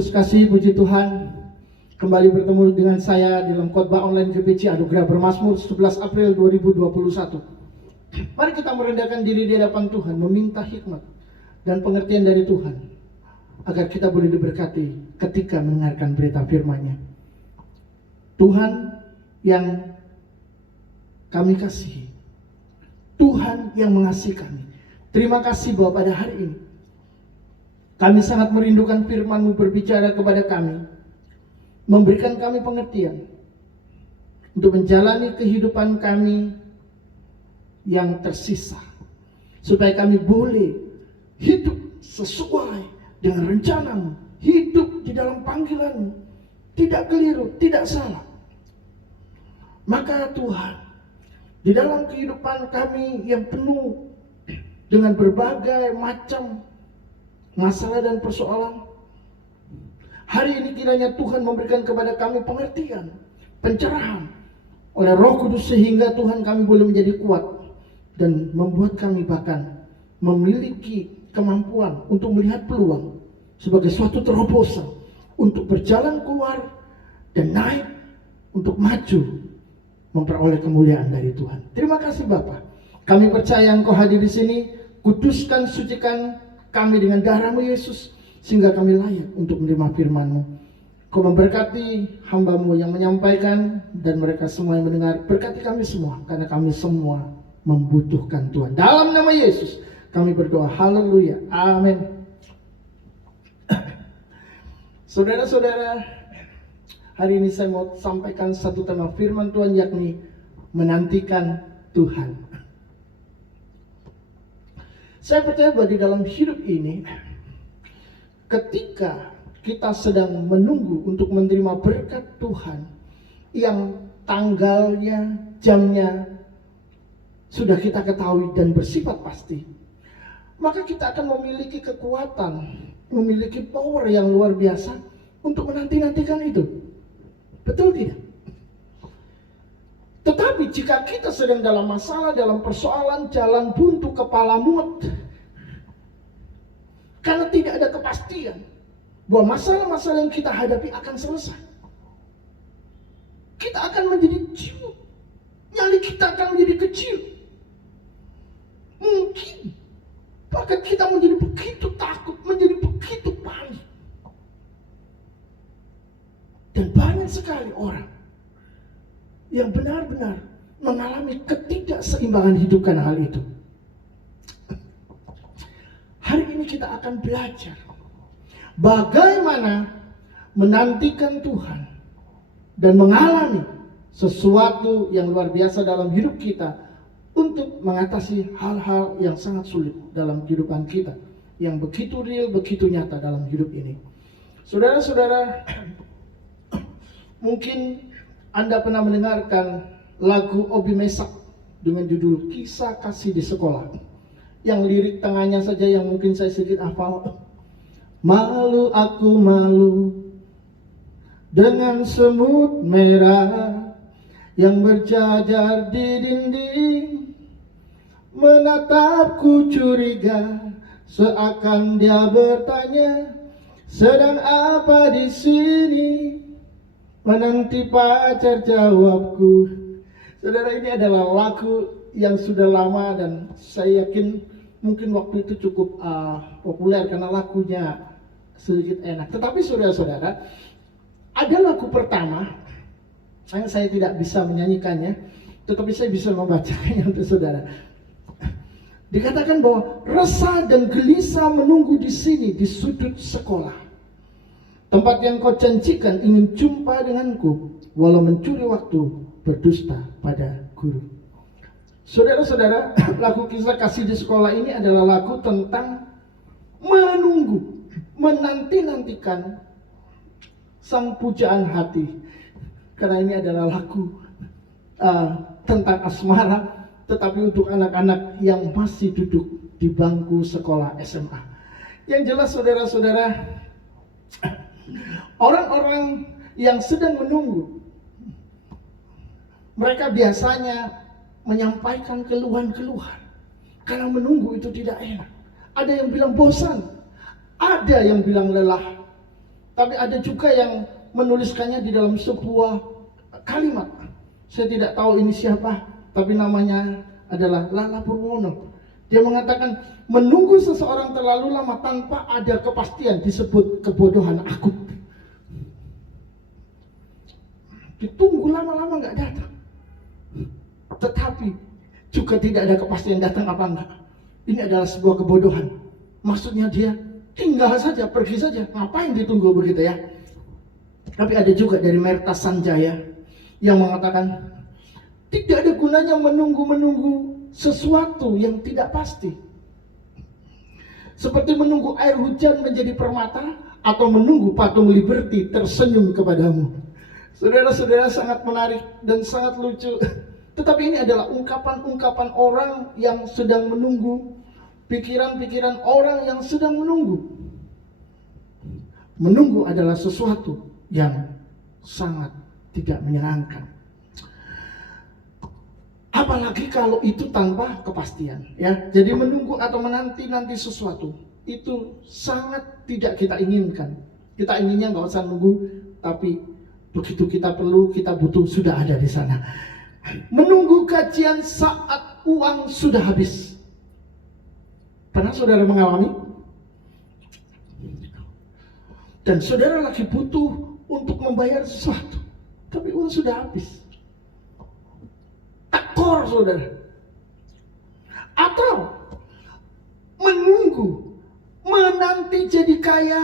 Yesus kasih, puji Tuhan. Kembali bertemu dengan saya dalam khotbah online GPC Anugerah Bermazmur 11 April 2021. Mari kita merendahkan diri di hadapan Tuhan, meminta hikmat dan pengertian dari Tuhan, agar kita boleh diberkati ketika mendengarkan berita firman-Nya. Tuhan yang kami kasihi, Tuhan yang mengasihi kami, terima kasih bahwa pada hari ini kami sangat merindukan firman-Mu berbicara kepada kami, memberikan kami pengertian untuk menjalani kehidupan kami yang tersisa, supaya kami boleh hidup sesuai dengan rencana-Mu, hidup di dalam panggilan-Mu, tidak keliru, tidak salah. Maka Tuhan, di dalam kehidupan kami yang penuh dengan berbagai macam masalah dan persoalan, hari ini kiranya Tuhan memberikan kepada kami pengertian, pencerahan oleh Roh Kudus, sehingga Tuhan kami boleh menjadi kuat dan membuat kami bahkan memiliki kemampuan untuk melihat peluang sebagai suatu terobosan untuk berjalan keluar dan naik untuk maju memperoleh kemuliaan dari Tuhan. Terima kasih Bapa. Kami percaya Engkau hadir di sini. Kuduskan, sucikan kami dengan darah-Mu Yesus, sehingga kami layak untuk menerima firman-Mu. Kau memberkati hamba-Mu yang menyampaikan dan mereka semua yang mendengar. Berkati kami semua, karena kami semua membutuhkan Tuhan. Dalam nama Yesus kami berdoa. Haleluya. Amin. Saudara-saudara, hari ini saya mau sampaikan satu tema firman Tuhan, yakni menantikan Tuhan. Saya percaya bahwa di dalam hidup ini, ketika kita sedang menunggu untuk menerima berkat Tuhan yang tanggalnya, jamnya sudah kita ketahui dan bersifat pasti, maka kita akan memiliki kekuatan, memiliki power yang luar biasa untuk menanti-nantikan itu. Betul tidak? Tetapi jika kita sedang dalam masalah, dalam persoalan, jalan buntu, kepala mumet, karena tidak ada kepastian bahwa masalah-masalah yang kita hadapi akan selesai, kita akan menjadi ciut, nyali kita akan menjadi kecil. Mungkin bahkan kita menjadi begitu takut, menjadi begitu panik. Dan banyak sekali orang yang benar-benar mengalami ketidakseimbangan hidup karena hal itu. Hari ini kita akan belajar bagaimana menantikan Tuhan dan mengalami sesuatu yang luar biasa dalam hidup kita untuk mengatasi hal-hal yang sangat sulit dalam kehidupan kita, yang begitu real, begitu nyata dalam hidup ini. Saudara-saudara, mungkin Anda pernah mendengarkan lagu Obi Mesak dengan judul Kisah Kasih di Sekolah, yang lirik tengahnya saja yang mungkin saya sedikit hafal. Malu aku malu dengan semut merah yang berjajar di dinding, menatapku curiga seakan dia bertanya, sedang apa di sini? Menanti pacar jawabku. Saudara, ini adalah lagu yang sudah lama dan saya yakin mungkin waktu itu cukup populer karena lagunya sedikit enak. Tetapi saudara-saudara, ada lagu pertama yang saya tidak bisa menyanyikannya, tetapi saya bisa membacanya untuk saudara. Dikatakan bahwa resah dan gelisah menunggu di sini di sudut sekolah, tempat yang kau janjikan ingin jumpa denganku, walau mencuri waktu berdusta pada guru. Saudara-saudara, lagu Kisah Kasih di Sekolah ini adalah lagu tentang menunggu, menanti-nantikan sang pujaan hati. Karena ini adalah lagu tentang asmara, tetapi untuk anak-anak yang masih duduk di bangku sekolah SMA. Yang jelas saudara-saudara, orang-orang yang sedang menunggu, mereka biasanya menyampaikan keluhan-keluhan karena menunggu itu tidak enak. Ada yang bilang bosan, ada yang bilang lelah. Tapi ada juga yang menuliskannya di dalam sebuah kalimat. Saya tidak tahu ini siapa, tapi namanya adalah Lala Purwono. Dia mengatakan, menunggu seseorang terlalu lama tanpa ada kepastian disebut kebodohan akut. Ditunggu lama-lama nggak datang, tetapi juga tidak ada kepastian datang apa enggak. Ini adalah sebuah kebodohan. Maksudnya dia tinggal saja, pergi saja. Ngapain ditunggu begitu ya? Tapi ada juga dari Merta Sanjaya yang mengatakan, tidak ada gunanya menunggu-menunggu sesuatu yang tidak pasti. Seperti menunggu air hujan menjadi permata atau menunggu patung Liberty tersenyum kepadamu. Saudara-saudara, sangat menarik dan sangat lucu. Tetapi ini adalah ungkapan-ungkapan orang yang sedang menunggu, pikiran-pikiran orang yang sedang menunggu. Menunggu adalah sesuatu yang sangat tidak menyenangkan. Apalagi kalau itu tanpa kepastian, ya. Jadi menunggu atau menanti-nanti sesuatu itu sangat tidak kita inginkan. Kita inginnya nggak usah nunggu, tapi begitu kita perlu, kita butuh, sudah ada di sana. Menunggu gajian saat uang sudah habis. Pernah saudara mengalami? Dan saudara lagi butuh untuk membayar sesuatu, tapi uang sudah habis. Tekor saudara. Atau menunggu, menanti jadi kaya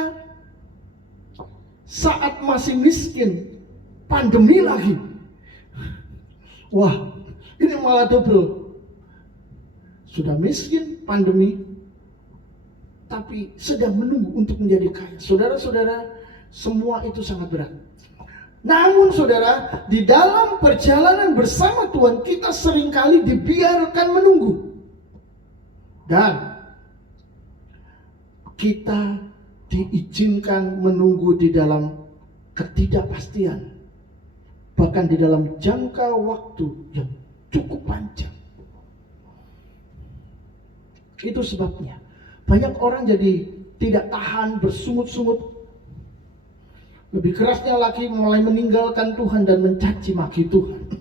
saat masih miskin, pandemi lagi. Wah, ini malah double. Sudah miskin, pandemi, tapi sedang menunggu untuk menjadi kaya. Saudara-saudara, semua itu sangat berat. Namun saudara, di dalam perjalanan bersama Tuhan, kita seringkali dibiarkan menunggu. Dan kita diizinkan menunggu di dalam ketidakpastian. Bahkan di dalam jangka waktu yang cukup panjang. Itu sebabnya banyak orang jadi tidak tahan, bersungut-sungut. Lebih kerasnya lagi mulai meninggalkan Tuhan dan mencaci maki Tuhan.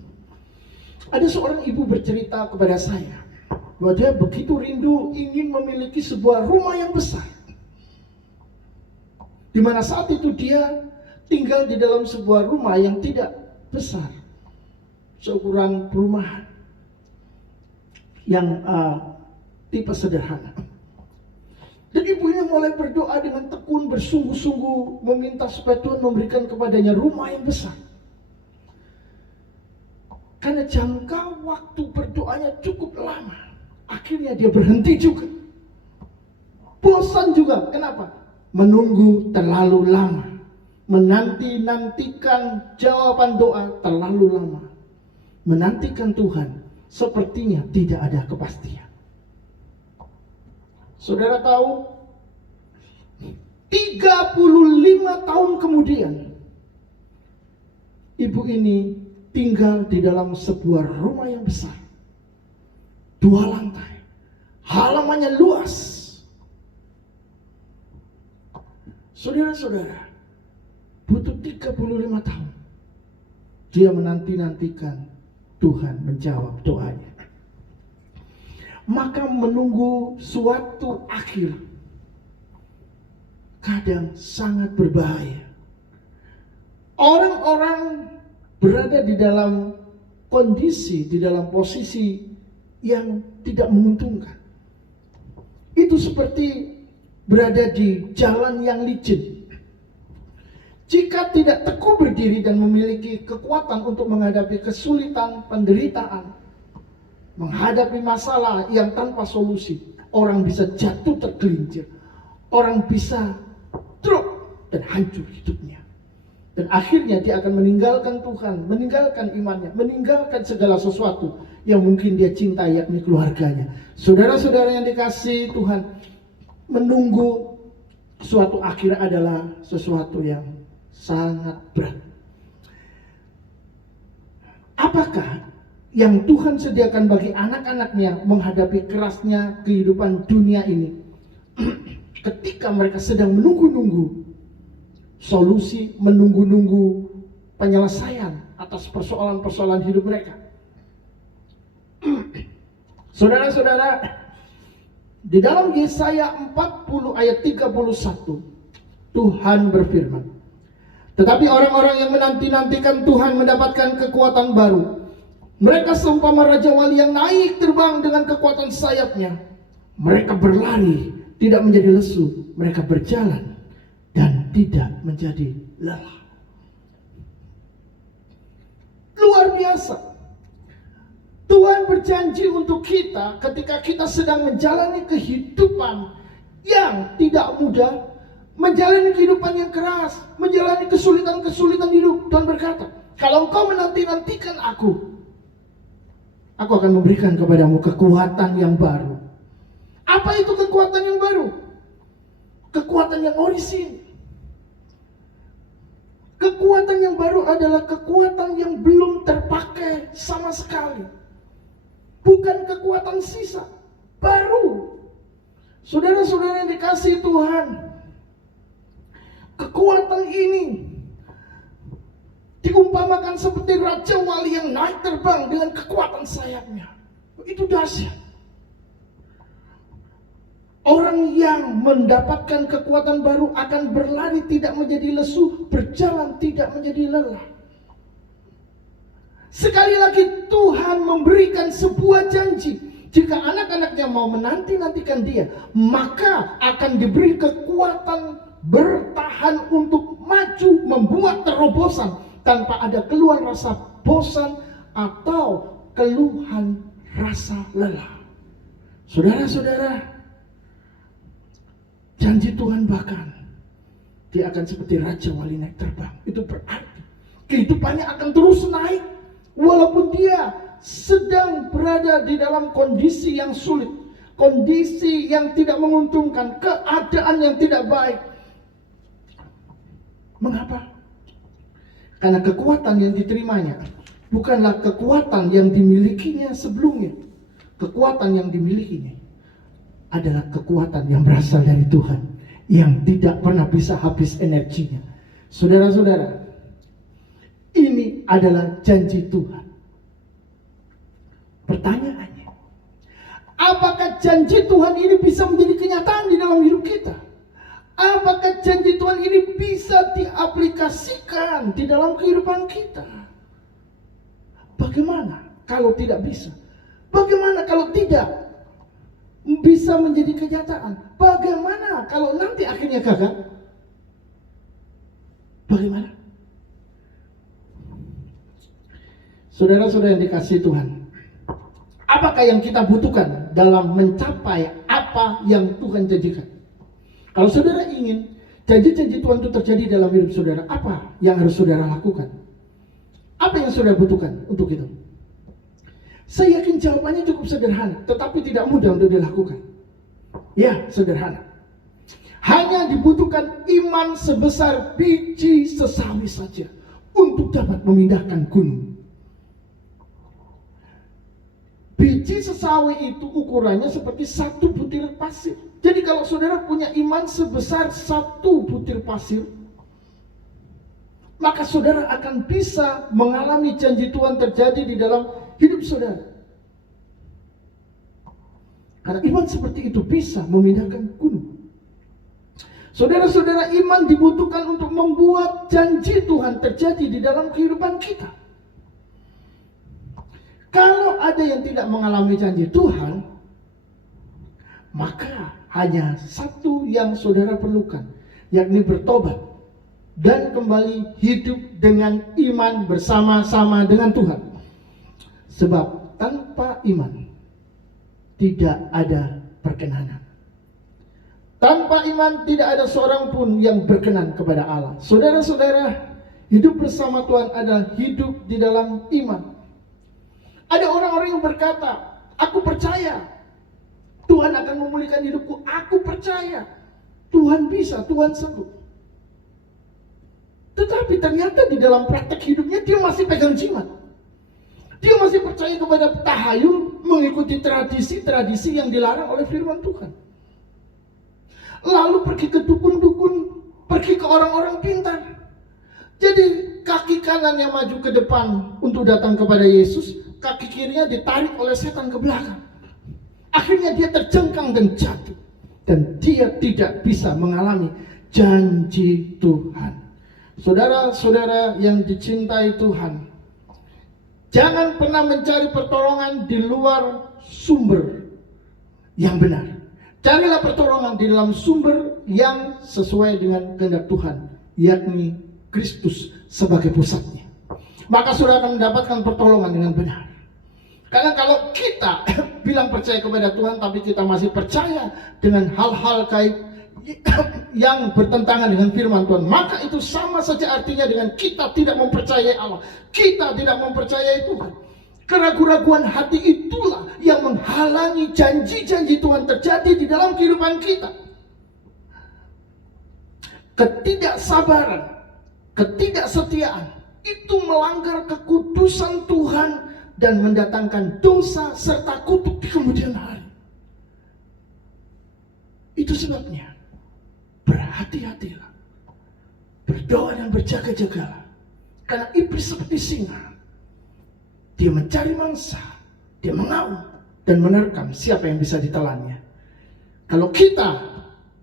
Ada seorang ibu bercerita kepada saya bahwa dia begitu rindu ingin memiliki sebuah rumah yang besar, di mana saat itu dia tinggal di dalam sebuah rumah yang tidak besar, seukuran perumahan yang tipe sederhana. Dan ibunya mulai berdoa dengan tekun, bersungguh-sungguh meminta supaya Tuhan memberikan kepadanya rumah yang besar. Karena jangka waktu berdoanya cukup lama, akhirnya dia berhenti juga. Bosan juga, kenapa? Menunggu terlalu lama, menanti-nantikan jawaban doa terlalu lama, menantikan Tuhan sepertinya tidak ada kepastian. Saudara tahu, 35 tahun kemudian ibu ini tinggal di dalam sebuah rumah yang besar, 2 lantai, halamannya luas. Saudara-saudara, butuh 35 tahun dia menanti-nantikan Tuhan menjawab doanya. Maka menunggu suatu akhir kadang sangat berbahaya. Orang-orang berada di dalam kondisi, di dalam posisi yang tidak menguntungkan. Itu seperti berada di jalan yang licin. Jika tidak teguh berdiri dan memiliki kekuatan untuk menghadapi kesulitan, penderitaan, menghadapi masalah yang tanpa solusi, orang bisa jatuh tergelincir, orang bisa drop dan hancur hidupnya. Dan akhirnya dia akan meninggalkan Tuhan, meninggalkan imannya, meninggalkan segala sesuatu yang mungkin dia cintai, yakni keluarganya. Saudara-saudara yang dikasihi Tuhan, menunggu suatu akhir adalah sesuatu yang sangat berat. Apakah yang Tuhan sediakan bagi anak-anaknya menghadapi kerasnya kehidupan dunia ini? Ketika mereka sedang menunggu-nunggu, solusi, menunggu-nunggu penyelesaian atas persoalan-persoalan hidup mereka. Saudara-saudara, di dalam Yesaya 40 ayat 31, Tuhan berfirman, tetapi orang-orang yang menanti-nantikan Tuhan mendapatkan kekuatan baru. Mereka seumpama Raja Wali yang naik terbang dengan kekuatan sayapnya. Mereka berlari, tidak menjadi lesu. Mereka berjalan dan tidak menjadi lelah. Luar biasa. Tuhan berjanji untuk kita ketika kita sedang menjalani kehidupan yang tidak mudah, menjalani kehidupan yang keras, menjalani kesulitan-kesulitan hidup, dan berkata, kalau engkau menanti-nantikan aku akan memberikan kepadamu kekuatan yang baru. Apa itu kekuatan yang baru? Kekuatan yang orisin. Kekuatan yang baru adalah kekuatan yang belum terpakai sama sekali. Bukan kekuatan sisa, baru. Saudara-saudara yang dikasihi Tuhan, kekuatan ini diumpamakan seperti Raja Wali yang naik terbang dengan kekuatan sayapnya. Itu dahsyat. Orang yang mendapatkan kekuatan baru akan berlari tidak menjadi lesu, berjalan tidak menjadi lelah. Sekali lagi Tuhan memberikan sebuah janji. Jika anak-anaknya mau menanti-nantikan dia, maka akan diberi kekuatan bertahan untuk maju, membuat terobosan tanpa ada keluhan rasa bosan atau keluhan rasa lelah. Saudara-saudara, janji Tuhan bahkan dia akan seperti Raja Wali naik terbang. Itu berarti kehidupannya akan terus naik walaupun dia sedang berada di dalam kondisi yang sulit, kondisi yang tidak menguntungkan, keadaan yang tidak baik. Mengapa? Karena kekuatan yang diterimanya bukanlah kekuatan yang dimilikinya sebelumnya. Kekuatan yang dimilikinya adalah kekuatan yang berasal dari Tuhan, yang tidak pernah bisa habis energinya. Saudara-saudara, ini adalah janji Tuhan. Pertanyaannya, apakah janji Tuhan ini bisa menjadi kenyataan di dalam hidup kita? Apakah janji Tuhan ini bisa diaplikasikan di dalam kehidupan kita? Bagaimana kalau tidak bisa? Bagaimana kalau tidak bisa menjadi kenyataan? Bagaimana kalau nanti akhirnya gagal? Bagaimana? Saudara-saudara yang dikasihi Tuhan, apakah yang kita butuhkan dalam mencapai apa yang Tuhan janjikan? Kalau saudara ingin janji-janji Tuhan itu terjadi dalam hidup saudara, apa yang harus saudara lakukan? Apa yang saudara butuhkan untuk itu? Saya yakin jawabannya cukup sederhana, tetapi tidak mudah untuk dilakukan. Ya, sederhana. Hanya dibutuhkan iman sebesar biji sesawi saja untuk dapat memindahkan gunung. Biji sesawi itu ukurannya seperti satu butir pasir. Jadi kalau saudara punya iman sebesar satu butir pasir, maka saudara akan bisa mengalami janji Tuhan terjadi di dalam hidup saudara. Karena iman seperti itu bisa memindahkan gunung. Saudara-saudara, iman dibutuhkan untuk membuat janji Tuhan terjadi di dalam kehidupan kita. Kalau ada yang tidak mengalami janji Tuhan, maka hanya satu yang saudara perlukan, yakni bertobat dan kembali hidup dengan iman bersama-sama dengan Tuhan. Sebab tanpa iman tidak ada perkenanan. Tanpa iman tidak ada seorang pun yang berkenan kepada Allah. Saudara-saudara, hidup bersama Tuhan adalah hidup di dalam iman. Ada orang-orang yang berkata, aku percaya Tuhan akan memulihkan hidupku. Aku percaya Tuhan bisa, Tuhan sembuh. Tetapi ternyata di dalam praktek hidupnya dia masih pegang jimat. Dia masih percaya kepada tahayul, mengikuti tradisi-tradisi yang dilarang oleh firman Tuhan. Lalu pergi ke dukun-dukun, pergi ke orang-orang pintar. Jadi kaki kanannya maju ke depan untuk datang kepada Yesus, kaki kirinya ditarik oleh setan ke belakang. Akhirnya dia terjengkang dan jatuh, dan dia tidak bisa mengalami janji Tuhan. Saudara-saudara yang dicintai Tuhan, jangan pernah mencari pertolongan di luar sumber yang benar. Carilah pertolongan di dalam sumber yang sesuai dengan kehendak Tuhan, yakni Kristus sebagai pusatnya. Maka saudara akan mendapatkan pertolongan dengan benar. Karena kalau kita bilang percaya kepada Tuhan, tapi kita masih percaya dengan hal-hal yang bertentangan dengan firman Tuhan, maka itu sama saja artinya dengan kita tidak mempercayai Allah. Kita tidak mempercayai Tuhan. Keraguan-raguan hati itulah yang menghalangi janji-janji Tuhan terjadi di dalam kehidupan kita. Ketidaksabaran, ketidaksetiaan itu melanggar kekudusan Tuhan dan mendatangkan dosa serta kutuk di kemudian hari. Itu sebabnya berhati-hatilah, berdoa dan berjaga-jagalah, karena iblis seperti singa. Dia mencari mangsa, dia mengaum dan menerkam siapa yang bisa ditelannya. Kalau kita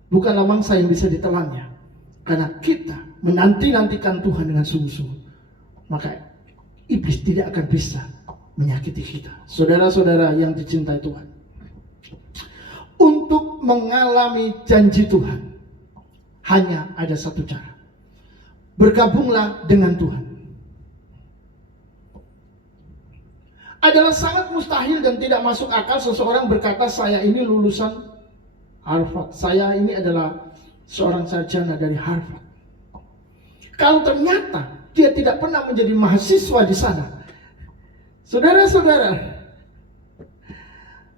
bukanlah mangsa yang bisa ditelannya, karena kita menanti-nantikan Tuhan dengan sungguh-sungguh, maka iblis tidak akan bisa menyakiti kita. Saudara-saudara yang dicintai Tuhan, untuk mengalami janji Tuhan hanya ada satu cara: bergabunglah dengan Tuhan. Adalah sangat mustahil dan tidak masuk akal seseorang berkata, saya ini lulusan Harvard, saya ini adalah seorang sarjana dari Harvard, kalau ternyata dia tidak pernah menjadi mahasiswa di sana. Saudara-saudara,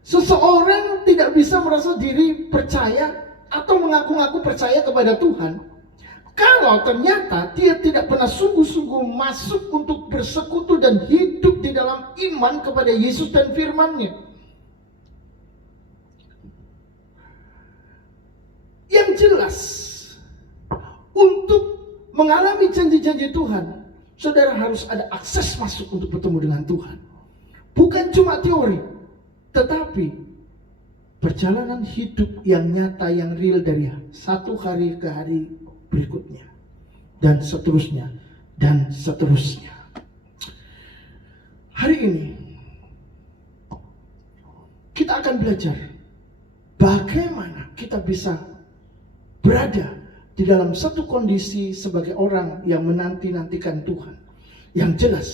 seseorang tidak bisa merasa diri percaya atau mengaku-ngaku percaya kepada Tuhan kalau ternyata dia tidak pernah sungguh-sungguh masuk untuk bersekutu dan hidup di dalam iman kepada Yesus dan firman-Nya. Yang jelas, untuk mengalami janji-janji Tuhan, saudara harus ada akses masuk untuk bertemu dengan Tuhan. Bukan cuma teori, tetapi perjalanan hidup yang nyata, yang real dari satu hari ke hari berikutnya, dan seterusnya, dan seterusnya. Hari ini kita akan belajar bagaimana kita bisa berada di dalam satu kondisi sebagai orang yang menanti-nantikan Tuhan. Yang jelas,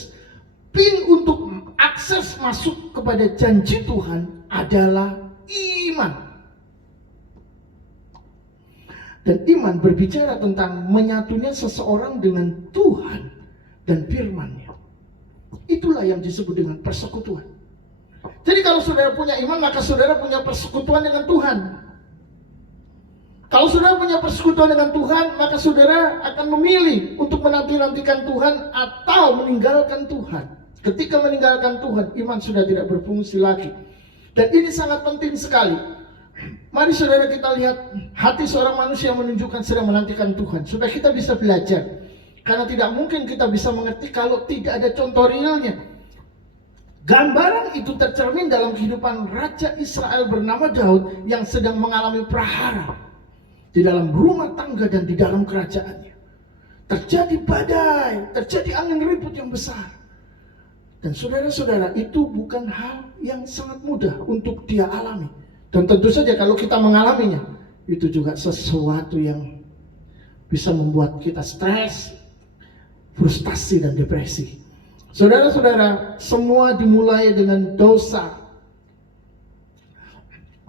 pin untuk akses masuk kepada janji Tuhan adalah iman. Dan iman berbicara tentang menyatunya seseorang dengan Tuhan dan firman-Nya. Itulah yang disebut dengan persekutuan. Jadi kalau saudara punya iman, maka saudara punya persekutuan dengan Tuhan. Kalau saudara punya persekutuan dengan Tuhan, maka saudara akan memilih untuk menanti-nantikan Tuhan atau meninggalkan Tuhan. Ketika meninggalkan Tuhan, iman sudah tidak berfungsi lagi. Dan ini sangat penting sekali. Mari saudara kita lihat hati seorang manusia yang menunjukkan sedang menantikan Tuhan, supaya kita bisa belajar. Karena tidak mungkin kita bisa mengerti kalau tidak ada contoh realnya. Gambaran itu tercermin dalam kehidupan Raja Israel bernama Daud yang sedang mengalami prahara di dalam rumah tangga dan di dalam kerajaannya. Terjadi badai, terjadi angin ribut yang besar. Dan saudara-saudara, itu bukan hal yang sangat mudah untuk dia alami. Dan tentu saja kalau kita mengalaminya, itu juga sesuatu yang bisa membuat kita stres, frustasi, dan depresi. Saudara-saudara, semua dimulai dengan dosa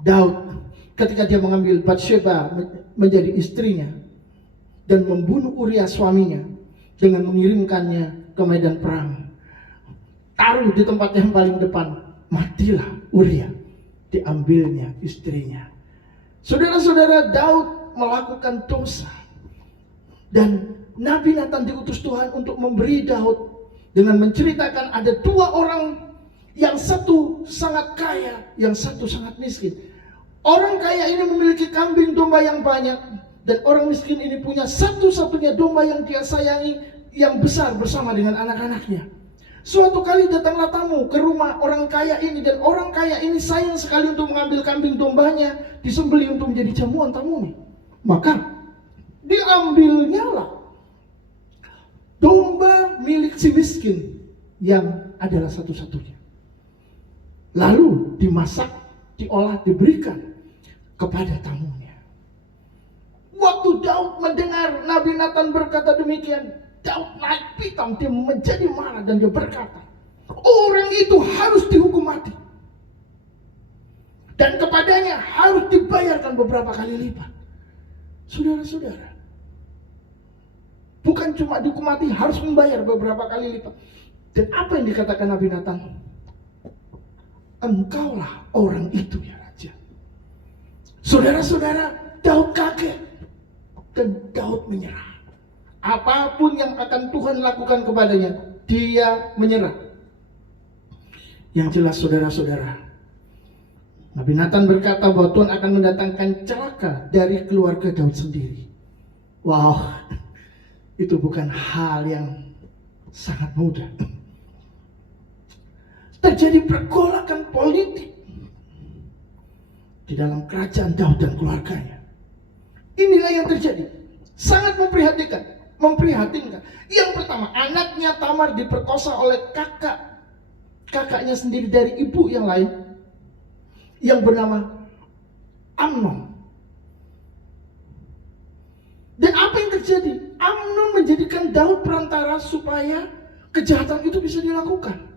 Daud ketika dia mengambil Batsheba menjadi istrinya dan membunuh Uria suaminya dengan mengirimkannya ke medan perang. Taruh di tempat yang paling depan, matilah Uria, diambilnya istrinya. Saudara-saudara, Daud melakukan dosa. Dan Nabi Nathan diutus Tuhan untuk memberi Daud dengan menceritakan ada dua orang, yang satu sangat kaya, yang satu sangat miskin. Orang kaya ini memiliki kambing domba yang banyak, Dan orang miskin ini punya satu-satunya domba yang dia sayangi, yang besar bersama dengan anak-anaknya. Suatu kali datanglah tamu ke rumah orang kaya ini, dan orang kaya ini sayang sekali untuk mengambil kambing dombanya, disembelih untuk menjadi jamuan tamunya. Maka diambilnya lah domba milik si miskin yang adalah satu-satunya. Lalu dimasak, diolah, diberikan kepada tamunya. Waktu Daud mendengar Nabi Nathan berkata demikian, Daud naik pitam, dia menjadi marah dan dia berkata, orang itu harus dihukum mati. Dan kepadanya harus dibayarkan beberapa kali lipat. Saudara-saudara, bukan cuma dihukum mati, harus membayar beberapa kali lipat. Dan apa yang dikatakan Nabi Nathan? Engkaulah orang itu ya Raja. Saudara-saudara, Daud kaget. Dan Daud menyerah. Apapun yang akan Tuhan lakukan kepadanya, dia menyerah. Yang jelas saudara-saudara, Nabi Nathan berkata bahwa Tuhan akan mendatangkan celaka dari keluarga Daud sendiri. Wow, itu bukan hal yang sangat mudah. Terjadi pergolakan politik di dalam kerajaan Daud dan keluarganya. Inilah yang terjadi. Sangat memprihatinkan. Yang pertama, anaknya Tamar diperkosa oleh kakaknya sendiri dari ibu yang lain, yang bernama Amnon. Dan apa yang terjadi? Amnon menjadikan Daud perantara supaya kejahatan itu bisa dilakukan.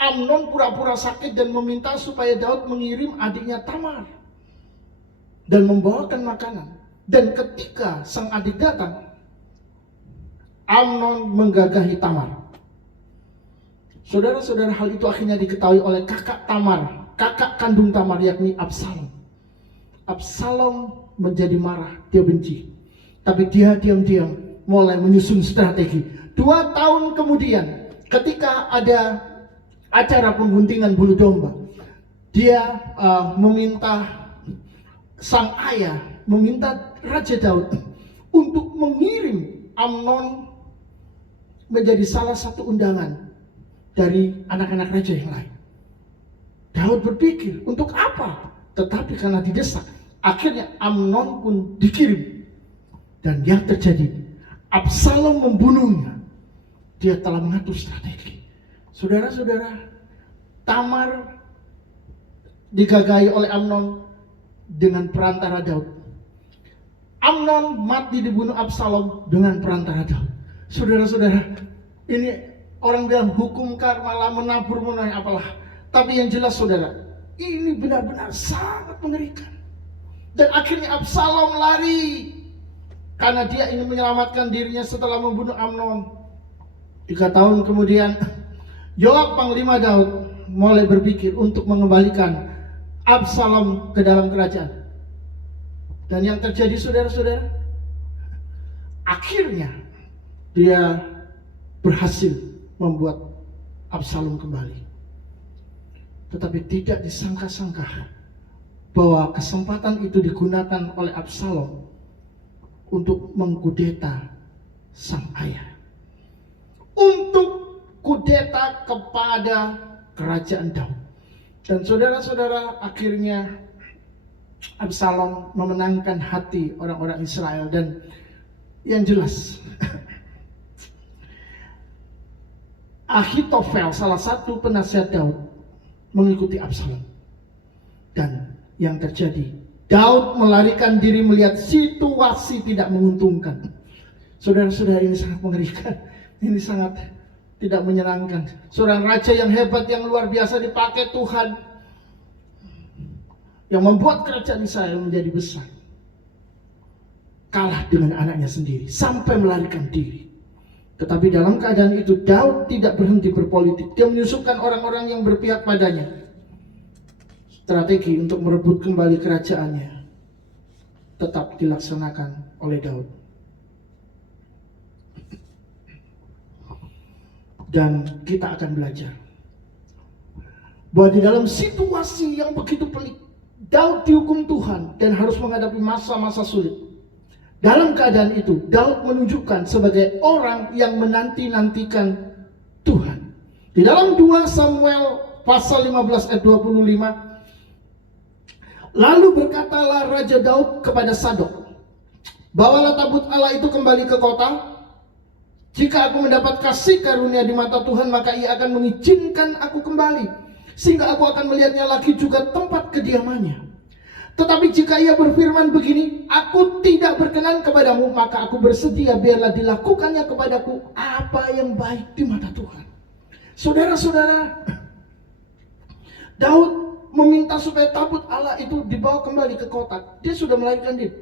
Amnon pura-pura sakit dan meminta supaya Daud mengirim adiknya Tamar dan membawakan makanan. Dan ketika sang adik datang, Amnon menggagahi Tamar. Saudara-saudara, hal itu akhirnya diketahui oleh kakak Tamar, kakak kandung Tamar, yakni Absalom. Absalom menjadi marah, dia benci. Tapi dia diam-diam mulai menyusun strategi. 2 tahun kemudian, ketika ada acara pengguntingan bulu domba, dia meminta sang ayah, meminta Raja Daud untuk mengirim Amnon menjadi salah satu undangan dari anak-anak raja yang lain. Daud berpikir, untuk apa? Tetapi karena didesak, akhirnya Amnon pun dikirim. Dan yang terjadi, Absalom membunuhnya. Dia telah mengatur strategi. Saudara-saudara, Tamar digagahi oleh Amnon dengan perantara Daud. Amnon mati dibunuh Absalom dengan perantara Daud. Saudara-saudara, ini orang bilang hukum karma lah, menabur menuai apalah. Tapi yang jelas saudara, ini benar-benar sangat mengerikan. Dan akhirnya Absalom lari karena dia ingin menyelamatkan dirinya setelah membunuh Amnon. 3 tahun kemudian, Yoab panglima Daud mulai berpikir untuk mengembalikan Absalom ke dalam kerajaan. Dan yang terjadi saudara-saudara, akhirnya dia berhasil membuat Absalom kembali. Tetapi tidak disangka-sangka bahwa kesempatan itu digunakan oleh Absalom untuk mengkudeta sang ayah, untuk kudeta kepada kerajaan Daud. Dan saudara-saudara, akhirnya Absalom memenangkan hati orang-orang Israel. Dan yang jelas, Ahitofel, salah satu penasihat Daud, mengikuti Absalom. Dan yang terjadi, Daud melarikan diri melihat situasi tidak menguntungkan. Saudara-saudara, ini sangat mengerikan. Ini sangat tidak menyenangkan. Seorang raja yang hebat, yang luar biasa dipakai Tuhan, yang membuat kerajaan Israel menjadi besar, kalah dengan anaknya sendiri sampai melarikan diri. Tetapi dalam keadaan itu Daud tidak berhenti berpolitik. Dia menyusupkan orang-orang yang berpihak padanya. Strategi untuk merebut kembali kerajaannya tetap dilaksanakan oleh Daud. Dan kita akan belajar bahwa di dalam situasi yang begitu pelik, Daud dihukum Tuhan dan harus menghadapi masa-masa sulit. Dalam keadaan itu, Daud menunjukkan sebagai orang yang menanti-nantikan Tuhan. Di dalam 2 Samuel pasal 15 ayat 25, lalu berkatalah Raja Daud kepada Sadok, bawalah tabut Allah itu kembali ke kota. Jika aku mendapat kasih karunia di mata Tuhan, maka ia akan mengizinkan aku kembali, sehingga aku akan melihatnya lagi juga tempat kediamannya. Tetapi jika ia berfirman begini, aku tidak berkenan kepadamu, maka aku bersedia biarlah dilakukannya kepadaku apa yang baik di mata Tuhan. Saudara-saudara, Daud meminta supaya tabut Allah itu dibawa kembali ke kota. Dia sudah melarikan diri.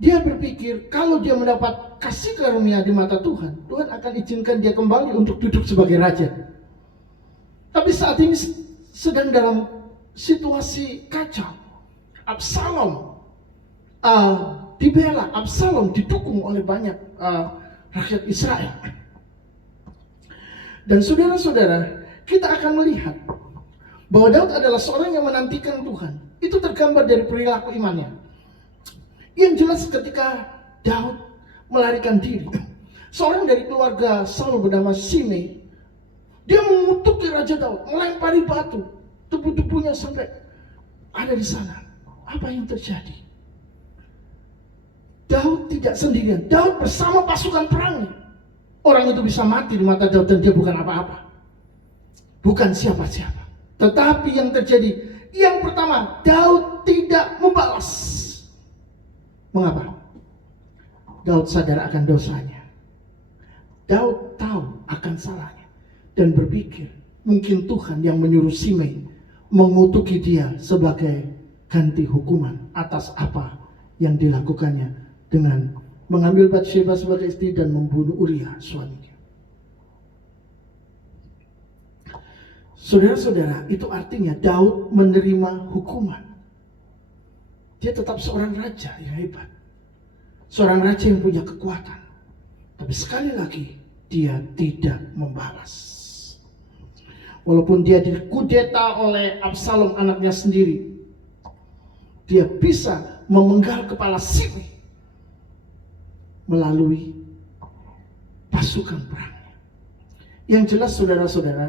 Dia berpikir kalau dia mendapat kasih karunia di mata Tuhan, Tuhan akan izinkan dia kembali untuk duduk sebagai raja. Tapi saat ini sedang dalam situasi kacau. Absalom dibela, Absalom didukung oleh banyak rakyat Israel. Dan saudara-saudara, kita akan melihat bahwa Daud adalah seorang yang menantikan Tuhan. Itu tergambar dari perilaku imannya. Yang jelas ketika Daud melarikan diri, seorang dari keluarga Saul bernama Shimei, dia mengutuki Raja Daud, melempari batu, tubuh-tubuhnya sampai ada di sana. Apa yang terjadi? Daud tidak sendirian. Daud bersama pasukan perangnya. Orang itu bisa mati di mata Daud dan dia bukan apa-apa. Bukan siapa-siapa. Tetapi yang terjadi, yang pertama, Daud tidak membalas. Mengapa? Daud sadar akan dosanya. Daud tahu akan salahnya dan berpikir mungkin Tuhan yang menyuruh Shimei mengutuki dia sebagai ganti hukuman atas apa yang dilakukannya dengan mengambil Batsheba sebagai istri dan membunuh Uria suaminya. Saudara-saudara, itu artinya Daud menerima hukuman. Dia tetap seorang raja yang hebat, seorang raja yang punya kekuatan. Tapi sekali lagi dia tidak membalas. Walaupun dia dikudeta oleh Absalom anaknya sendiri, dia bisa memenggal kepala Shimei melalui pasukan perangnya. Yang jelas saudara-saudara,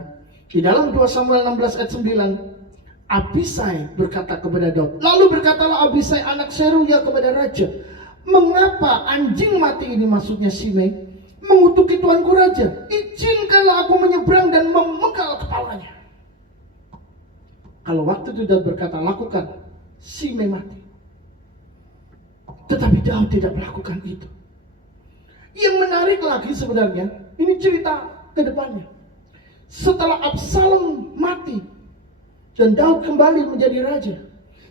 di dalam 2 Samuel 16 ayat 9, Abisai berkata kepada Daud, lalu berkatalah Abisai anak Seruya kepada raja, mengapa anjing mati ini, maksudnya Shimei, mengutuki tuanku raja? Izinkanlah aku menyeberang dan memenggal kepalanya. Kalau waktu itu Daud berkata lakukan, Shimei mati. Tetapi Daud tidak melakukan itu. Yang menarik lagi sebenarnya, ini cerita ke depannya. Setelah Absalom mati dan Daud kembali menjadi raja,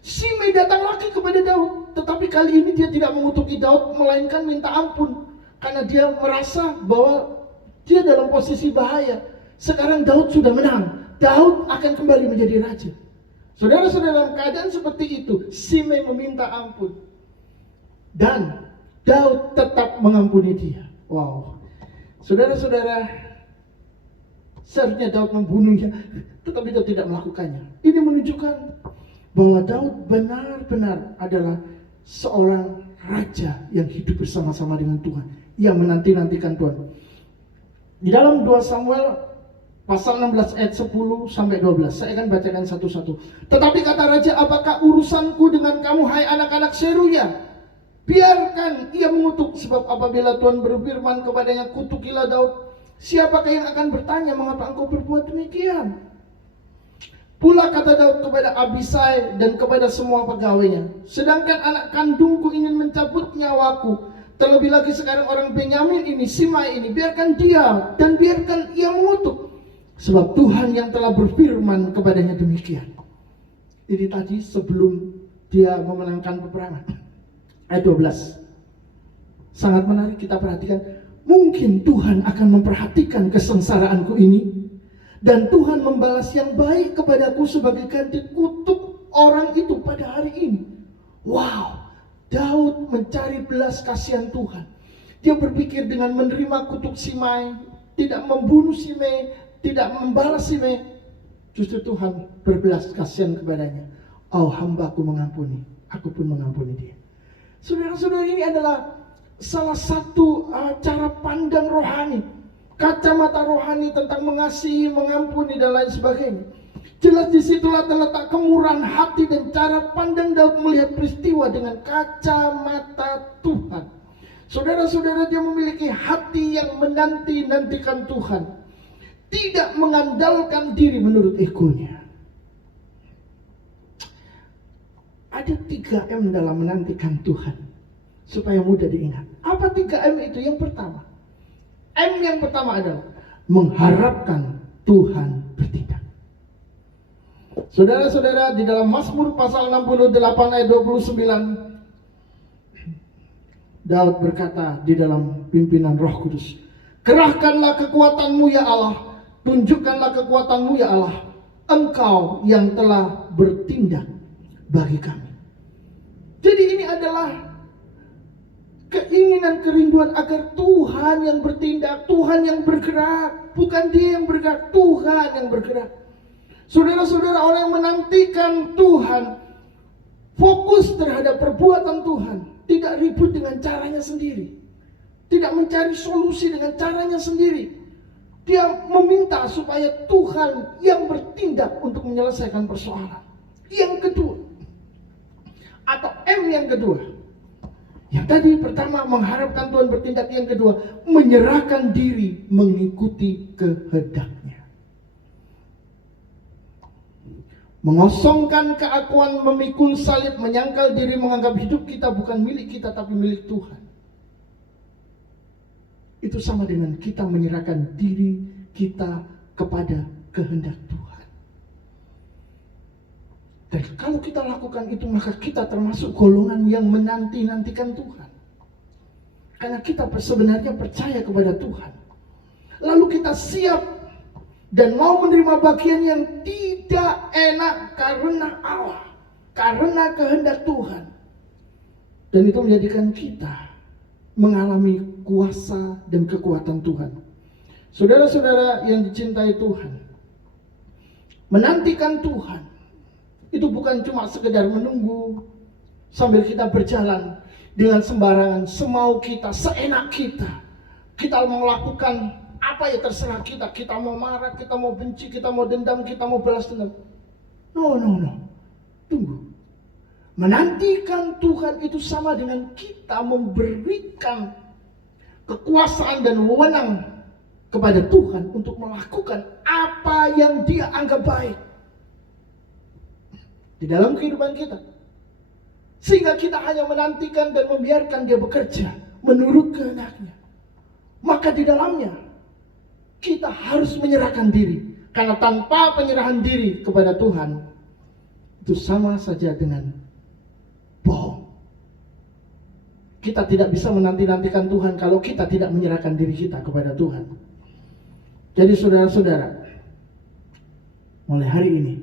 Shimei datang lagi kepada Daud. Tetapi kali ini dia tidak mengutuki Daud, melainkan minta ampun. Karena dia merasa bahwa dia dalam posisi bahaya. Sekarang Daud sudah menang, Daud akan kembali menjadi raja. Saudara-saudara, dalam keadaan seperti itu, Shimei meminta ampun. Dan Daud tetap mengampuni dia. Wow. Saudara-saudara, seharusnya Daud membunuhnya, tetapi Daud tidak melakukannya. Ini menunjukkan bahwa Daud benar-benar adalah seorang raja yang hidup bersama-sama dengan Tuhan, yang menanti-nantikan Tuhan. Di dalam 2 Samuel pasal 16 ayat 10 sampai 12. Saya akan bacakan satu-satu. Tetapi kata raja, apakah urusanku dengan kamu, hai anak-anak Seruya? Biarkan ia mengutuk, sebab apabila Tuhan berfirman kepadanya, kutukilah Daud, siapakah yang akan bertanya mengapa engkau berbuat demikian? Pula kata Daud kepada Abisai dan kepada semua pegawainya, sedangkan anak kandungku ingin mencabut nyawaku, terlebih lagi sekarang orang Benyamin ini, Shimei ini, biarkan dia dan biarkan ia mengutuk. Sebab Tuhan yang telah berfirman kepadanya demikian. Ini tadi sebelum dia memenangkan peperangan. Ayat 12. Sangat menarik kita perhatikan. Mungkin Tuhan akan memperhatikan kesengsaraanku ini. Dan Tuhan membalas yang baik kepadaku sebagai ganti kutuk orang itu pada hari ini. Wow. Daud mencari belas kasihan Tuhan. Dia berpikir dengan menerima kutuk Shimei, tidak membunuh Shimei, tidak membalas Shimei, justru Tuhan berbelas kasihan kepadanya. Oh, hambaku mengampuni, aku pun mengampuni dia. Saudara-saudara, ini adalah salah satu cara pandang rohani, kacamata rohani tentang mengasihi, mengampuni dan lain sebagainya. Jelas disitulah terletak kemurahan hati dan cara pandang Daud melihat peristiwa dengan kacamata Tuhan. Saudara-saudara, dia memiliki hati yang menanti-nantikan Tuhan, tidak mengandalkan diri menurut egonya. Ada 3M dalam menantikan Tuhan, supaya mudah diingat. Apa 3M itu? Yang pertama, M yang pertama adalah mengharapkan Tuhan bertindak. Saudara-saudara, di dalam Mazmur pasal 68 ayat 29, Daud berkata di dalam pimpinan Roh Kudus, "Kerahkanlah kekuatanmu ya Allah, tunjukkanlah kekuatanmu ya Allah, Engkau yang telah bertindak bagi kami." Jadi ini adalah keinginan, kerinduan agar Tuhan yang bertindak, Tuhan yang bergerak, bukan dia yang bergerak, Tuhan yang bergerak. Saudara-saudara, orang yang menantikan Tuhan fokus terhadap perbuatan Tuhan, tidak ribut dengan caranya sendiri, tidak mencari solusi dengan caranya sendiri. Dia meminta supaya Tuhan yang bertindak untuk menyelesaikan persoalan. Yang kedua, atau M yang kedua, yang tadi pertama mengharapkan Tuhan bertindak, yang kedua menyerahkan diri mengikuti kehendaknya. Mengosongkan keakuan, memikul salib, menyangkal diri, menganggap hidup kita bukan milik kita tapi milik Tuhan. Itu sama dengan kita menyerahkan diri kita kepada kehendak Tuhan. Dan kalau kita lakukan itu, maka kita termasuk golongan yang menanti-nantikan Tuhan. Karena kita sebenarnya percaya kepada Tuhan. Lalu kita siap dan mau menerima bagian yang tidak enak karena Allah, karena kehendak Tuhan. Dan itu menjadikan kita mengalami kuasa dan kekuatan Tuhan. Saudara-saudara yang dicintai Tuhan, menantikan Tuhan itu bukan cuma sekedar menunggu sambil kita berjalan dengan sembarangan, semau kita, seenak kita. Kita mau lakukan apa ya terserah kita. Kita mau marah, kita mau benci, kita mau dendam, kita mau balas dendam. No. Tunggu. Menantikan Tuhan itu sama dengan kita memberikan kekuasaan dan wewenang kepada Tuhan untuk melakukan apa yang Dia anggap baik di dalam kehidupan kita. Sehingga kita hanya menantikan dan membiarkan Dia bekerja menurut kehendaknya. Maka di dalamnya kita harus menyerahkan diri. Karena tanpa penyerahan diri kepada Tuhan, itu sama saja dengan bohong. Kita tidak bisa menanti-nantikan Tuhan kalau kita tidak menyerahkan diri kita kepada Tuhan. Jadi saudara-saudara, mulai hari ini,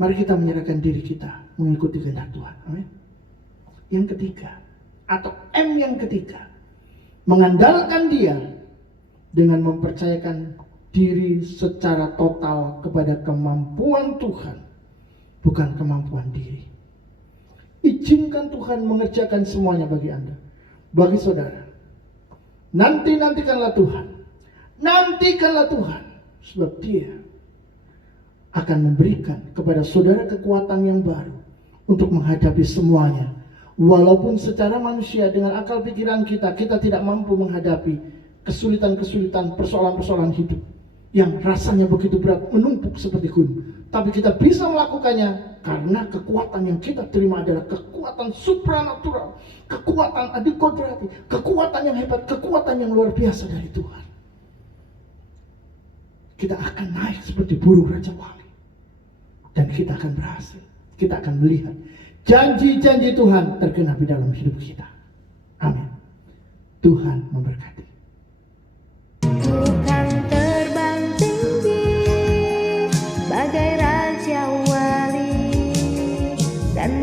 mari kita menyerahkan diri kita mengikuti kehendak Tuhan. Amin. Yang ketiga, atau M yang ketiga, mengandalkan Dia dengan mempercayakan diri secara total kepada kemampuan Tuhan, bukan kemampuan diri. Izinkan Tuhan mengerjakan semuanya bagi Anda, bagi saudara. Nantikanlah Tuhan, nantikanlah Tuhan, sebab Dia akan memberikan kepada saudara kekuatan yang baru untuk menghadapi semuanya. Walaupun secara manusia dengan akal pikiran kita tidak mampu menghadapi kesulitan-kesulitan, persoalan-persoalan hidup yang rasanya begitu berat, menumpuk seperti gunung. Tapi kita bisa melakukannya karena kekuatan yang kita terima adalah kekuatan supranatural, kekuatan adikodrati, kekuatan yang hebat, kekuatan yang luar biasa dari Tuhan. Kita akan naik seperti burung Raja Wali, dan kita akan berhasil. Kita akan melihat janji-janji Tuhan tergenapi dalam hidup kita. Amin. Tuhan memberkati. Tuhan terbang tinggi bagai Raja Wali dan